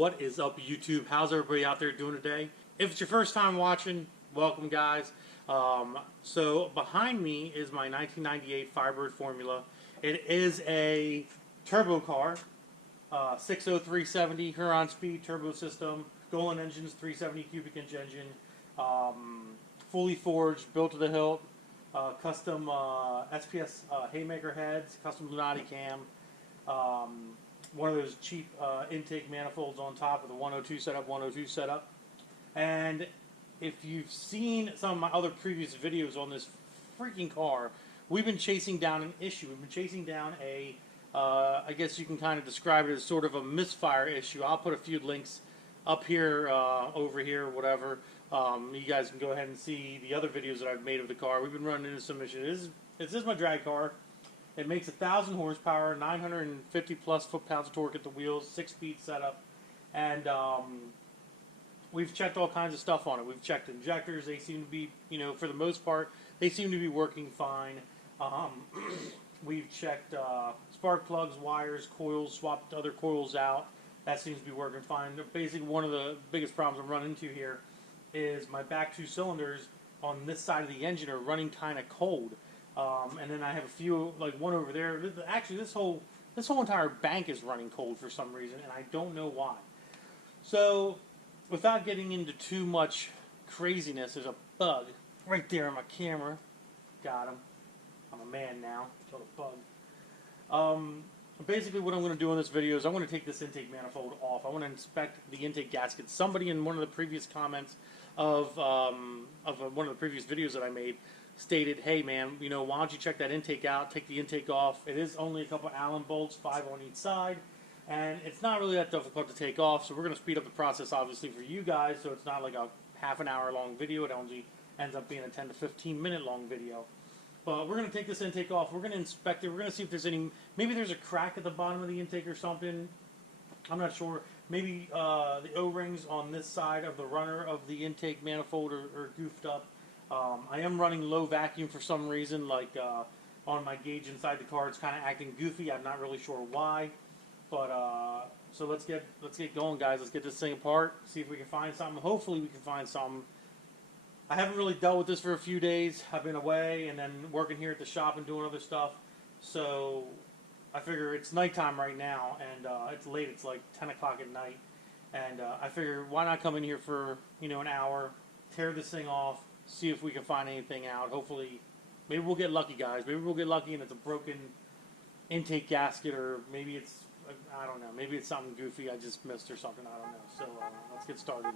What is up, YouTube? How's everybody out there doing today? If it's your first time watching, welcome, guys. So behind me is my 1998 Firebird Formula. It is a turbo car, 60370 Huron Speed turbo system, Golen engines, 370 cubic inch engine, fully forged, built to the hilt, custom SPS haymaker heads, custom Lunati Cam. One of those cheap intake manifolds on top of the 102 setup. And if you've seen some of my other previous videos on this freaking car, we've been chasing down an issue. We've been chasing down a, I guess you can kind of describe it as sort of a misfire issue. I'll put a few links up here, over here, whatever. You guys can go ahead and see the other videos that I've made of the car. We've been running into some issues. This is my drag car. It makes 1,000 horsepower, 950 plus foot-pounds of torque at the wheels, 6-speed setup, and we've checked all kinds of stuff on it. We've checked injectors; they seem to be, for the most part, they seem to be working fine. We've checked spark plugs, wires, coils, swapped other coils out. That seems to be working fine. Basically, one of the biggest problems I'm running into here is my back two cylinders on this side of the engine are running kind of cold. And then I have a few, like one over there. Actually, this whole entire bank is running cold for some reason, and I don't know why. So, without getting into too much craziness, there's a bug right there on my camera. Got him. I'm a man now. Killed a bug. Basically, what I'm going to do in this video is I'm going to take this intake manifold off. I want to inspect the intake gasket. Somebody in one of the previous comments of one of the previous videos that I made stated, hey man, why don't you check that intake out, take the intake off. It is only a couple Allen bolts, 5 on each side, and it's not really that difficult to take off, so we're going to speed up the process obviously for you guys, so it's not like a half an hour long video. It only ends up being a 10 to 15 minute long video. But we're going to take this intake off, we're going to inspect it, we're going to see if there's maybe there's a crack at the bottom of the intake or something. I'm not sure. Maybe the O-rings on this side of the runner of the intake manifold are goofed up. I am running low vacuum for some reason, like on my gauge inside the car. It's kind of acting goofy. I'm not really sure why, but so let's get going, guys. Let's get this thing apart. See if we can find something. Hopefully, we can find something. I haven't really dealt with this for a few days. I've been away and then working here at the shop and doing other stuff. So I figure it's nighttime right now, and it's late. It's like 10 o'clock at night, and I figure why not come in here for an hour, tear this thing off. See if we can find anything out. Hopefully, maybe we'll get lucky, guys. Maybe we'll get lucky and it's a broken intake gasket, or maybe it's, I don't know, maybe it's something goofy I just missed or something. I don't know. So let's get started.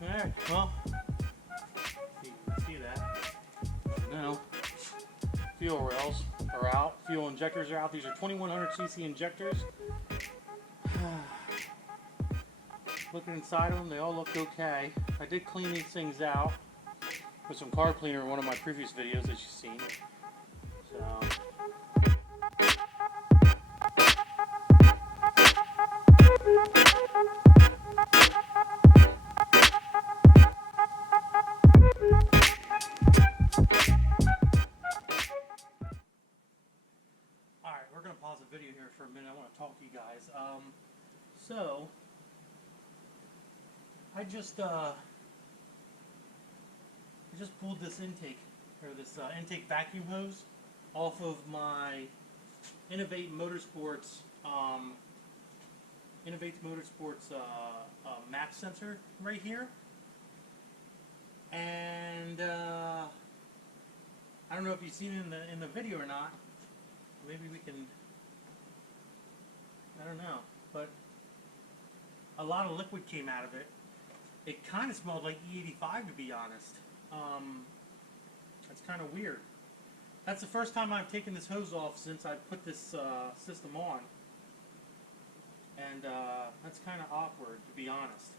Alright, well, you can see that. Now, fuel rails are out, fuel injectors are out. These are 2100cc injectors. Looking inside of them, they all look okay. I did clean these things out with some car cleaner in one of my previous videos that you've seen. So, we're going to pause the video here for a minute. I want to talk to you guys. So, I just pulled this intake, or this intake vacuum hose off of my Innovate Motorsports map sensor right here. And I don't know if you've seen it in the video or not. Maybe we can I don't know, but a lot of liquid came out of it. It kind of smelled like E85, to be honest. That's kind of weird. That's the first time I've taken this hose off since I put this system on. And that's kind of awkward, to be honest.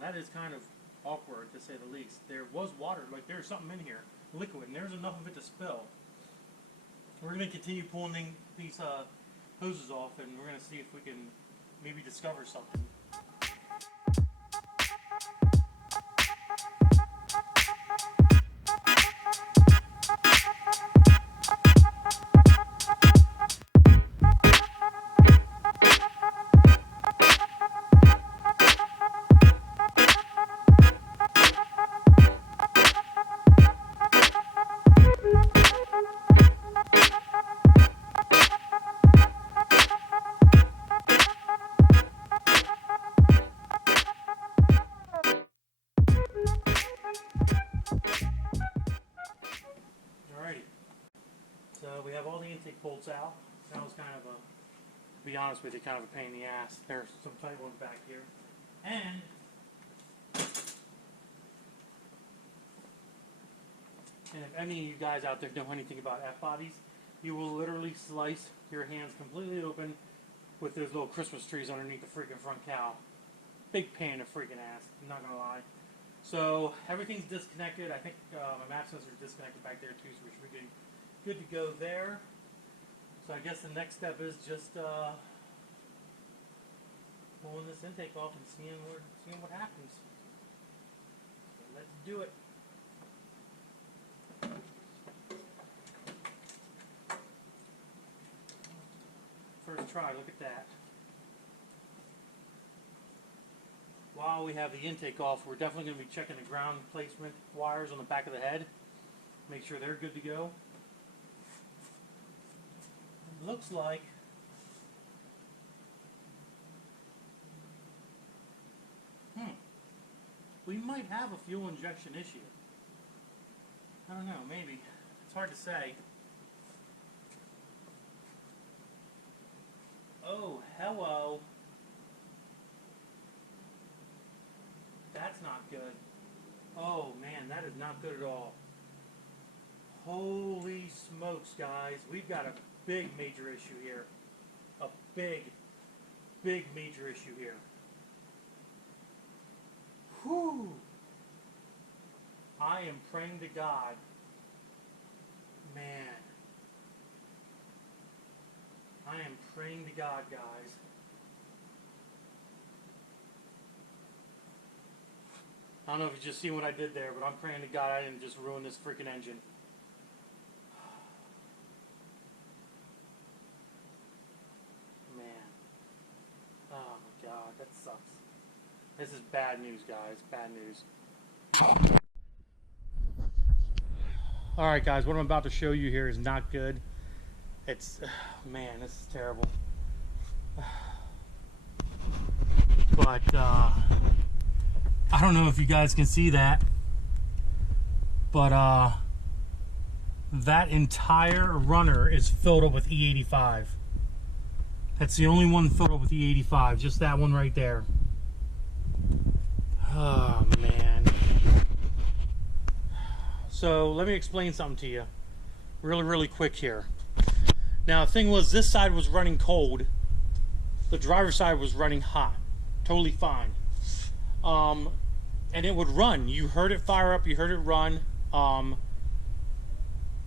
That is kind of awkward, to say the least. There was water, like there's something in here, liquid, and there's enough of it to spill. We're going to continue pulling these hoses off, and we're going to see if we can maybe discover something. We have all the intake bolts out. That was kind of a, to be honest with you, kind of a pain in the ass. There's some tight ones back here. And if any of you guys out there know anything about F-bodies, you will literally slice your hands completely open with those little Christmas trees underneath the freaking front cowl. Big pain in the freaking ass, I'm not going to lie. So everything's disconnected. I think my map sensor is disconnected back there too, so we should be good to go there. So I guess the next step is just pulling this intake off and seeing what happens. So let's do it. First try, look at that. While we have the intake off, we're definitely going to be checking the ground placement wires on the back of the head. Make sure they're good to go. It looks like we might have a fuel injection issue. I don't know, maybe. It's hard to say. Oh, hello. That's not good. Oh man, that is not good at all. Holy smokes, guys. We've got a big major issue here. A big major issue here. Whew. I am praying to God. Man. I am praying to God, guys. I don't know if you just seen what I did there, but I'm praying to God I didn't just ruin this freaking engine. Man. Oh my God, that sucks. This is bad news, guys. Bad news. Alright guys, what I'm about to show you here is not good. It's, man, this is terrible. But, I don't know if you guys can see that, but, that entire runner is filled up with E85. That's the only one filled up with E85, just that one right there. Oh, man. So, let me explain something to you. Really quick here. Now, the thing was, this side was running cold. The driver's side was running hot. Totally fine. And it would run. You heard it fire up. You heard it run.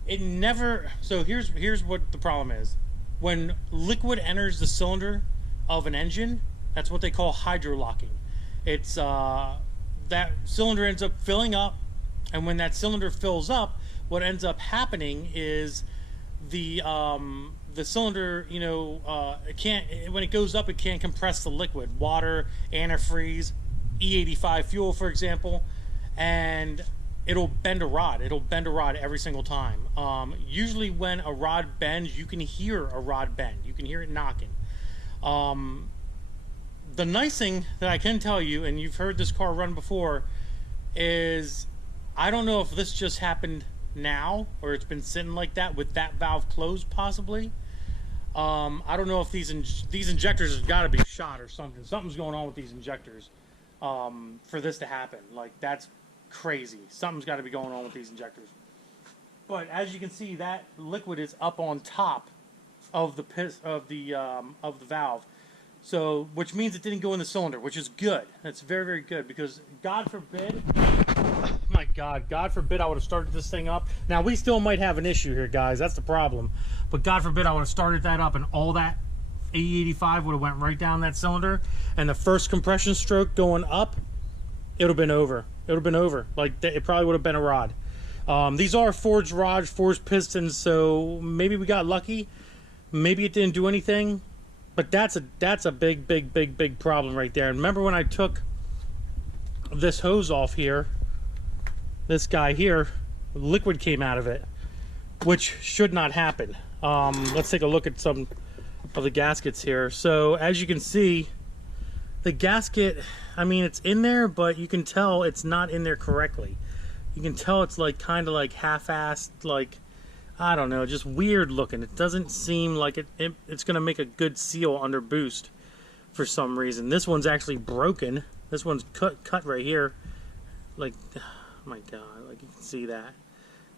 It never... So here's what the problem is. When liquid enters the cylinder of an engine, that's what they call hydrolocking. It's that cylinder ends up filling up, and when that cylinder fills up, what ends up happening is the cylinder, you know, it can't, when it goes up, it can't compress the liquid. Water, antifreeze, E85 fuel, for example, and it'll bend a rod. It'll bend a rod every single time. Usually when a rod bends, you can hear a rod bend. You can hear it knocking. The nice thing that I can tell you, and you've heard this car run before, is I don't know if this just happened now or it's been sitting like that with that valve closed possibly, I don't know if these injectors have got to be shot or something. Something's going on with these injectors for this to happen. Like, that's crazy. Something's got to be going on with these injectors. But as you can see, that liquid is up on top of the valve. So, which means it didn't go in the cylinder, which is good. That's very, very good, because God forbid, my God, God forbid I would have started this thing up. Now, we still might have an issue here, guys. That's the problem. But God forbid I would have started that up and all that E85 would have went right down that cylinder, and the first compression stroke going up, it would have been over. It would have been over. Like, it probably would have been a rod. These are forged rods, forged pistons, so maybe we got lucky. Maybe it didn't do anything. But that's a big, big, big, big problem right there. And remember when I took this hose off here, this guy here, liquid came out of it, which should not happen. Let's take a look at some of the gaskets here. So as you can see, the gasket, I mean, it's in there, but you can tell it's not in there correctly. You can tell it's like kind of like half-assed, like, I don't know, just weird looking. It doesn't seem like it's going to make a good seal under boost for some reason. This one's actually broken. This one's cut right here. Like, oh my God, like you can see that.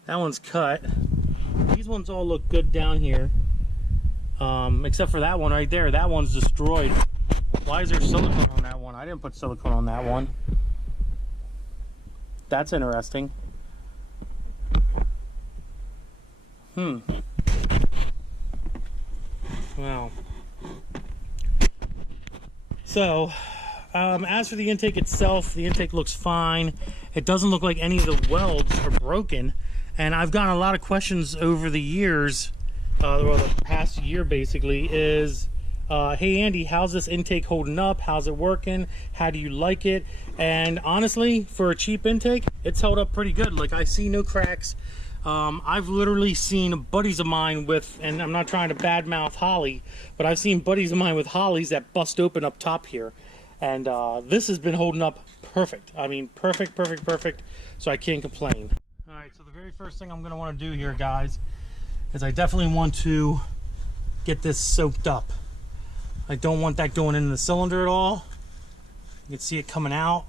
That one's cut. These ones all look good down here. Except for that one right there. That one's destroyed. Why is there silicone on that one? I didn't put silicone on that one. That's interesting. Wow. So, as for the intake itself, the intake looks fine. It doesn't look like any of the welds are broken. And I've gotten a lot of questions over the years, well, the past year basically, is, hey Andy, how's this intake holding up? How's it working? How do you like it? And honestly, for a cheap intake, it's held up pretty good. Like, I see no cracks. I've literally seen buddies of mine with, and I'm not trying to badmouth Holly, but I've seen buddies of mine with Hollies that bust open up top here. And this has been holding up perfect. I mean, perfect, perfect, perfect. So I can't complain. All right, so the very first thing I'm going to want to do here, guys, is I definitely want to get this soaked up. I don't want that going in the cylinder at all. You can see it coming out.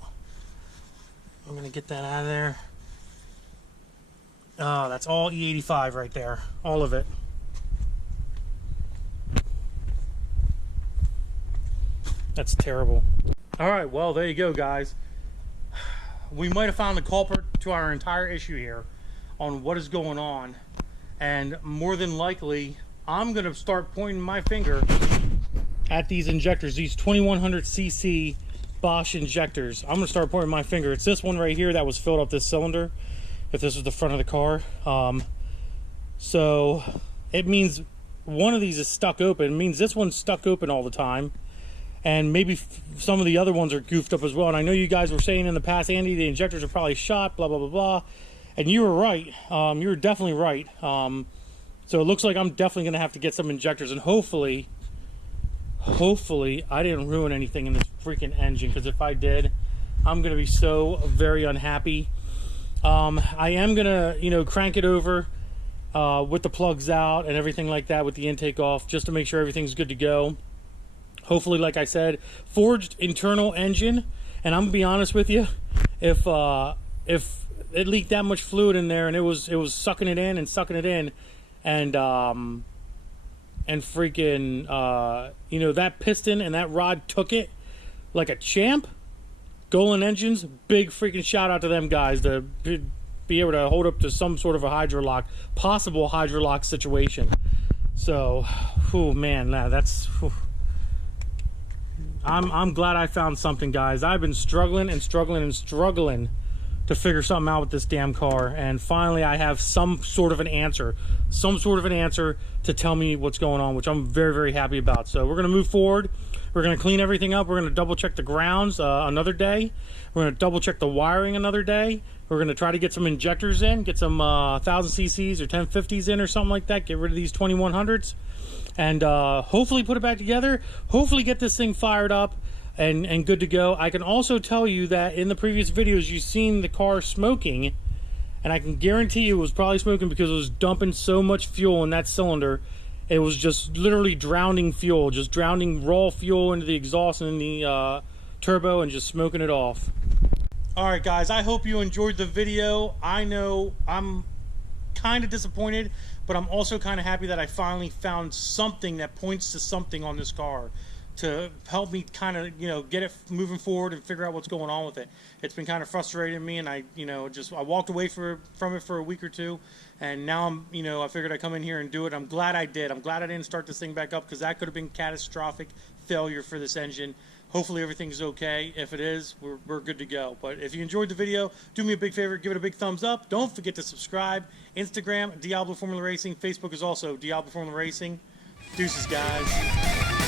I'm going to get that out of there. Oh, that's all E85 right there. All of it. That's terrible. Alright, well, there you go, guys. We might have found the culprit to our entire issue here on what is going on. And more than likely, I'm going to start pointing my finger at these injectors, these 2100cc Bosch injectors. I'm going to start pointing my finger. It's this one right here that was filled up this cylinder, if this was the front of the car. So it means one of these is stuck open. It means this one's stuck open all the time. And maybe some of the other ones are goofed up as well. And I know you guys were saying in the past, Andy, the injectors are probably shot, blah, blah, blah, blah. And you were right. You were definitely right. So it looks like I'm definitely going to have to get some injectors. And hopefully I didn't ruin anything in this freaking engine. Because if I did, I'm going to be so very unhappy. I am going to, you know, crank it over with the plugs out and everything like that with the intake off, just to make sure everything's good to go. Hopefully, like I said, forged internal engine. And I'm gonna be honest with you, if it leaked that much fluid in there and it was sucking it in, and freaking you know, that piston and that rod took it like a champ. Golen engines, big freaking shout out to them guys to be able to hold up to some sort of a hydrolock, possible hydrolock situation. So, oh man, that's. Whew. I'm glad I found something, guys. I've been struggling and struggling and struggling to figure something out with this damn car, and finally I have some sort of an answer to tell me what's going on, which I'm very, very happy about. So we're gonna move forward. We're gonna clean everything up. We're gonna double check the grounds another day. We're gonna double check the wiring another day. We're gonna try to get some injectors in, get some 1000 cc's or 1050s in or something like that. Get rid of these 2100s. And hopefully put it back together, hopefully get this thing fired up and good to go. I can also tell you that in the previous videos you've seen the car smoking, and I can guarantee you it was probably smoking because it was dumping so much fuel in that cylinder, it was just literally drowning fuel, just drowning raw fuel into the exhaust and the turbo and just smoking it off. Alright guys, I hope you enjoyed the video. I know I'm kind of disappointed, but I'm also kind of happy that I finally found something that points to something on this car to help me kind of, you know, get it moving forward and figure out what's going on with it. It's been kind of frustrating me, and I walked away from it for a week or two, and now I'm, you know, I figured I'd come in here and do it. I'm glad I did. I'm glad I didn't start this thing back up, because that could have been catastrophic failure for this engine. Hopefully everything's okay. If it is, we're good to go. But if you enjoyed the video, do me a big favor, give it a big thumbs up. Don't forget to subscribe. Instagram, Diablo Formula Racing. Facebook is also Diablo Formula Racing. Deuces, guys.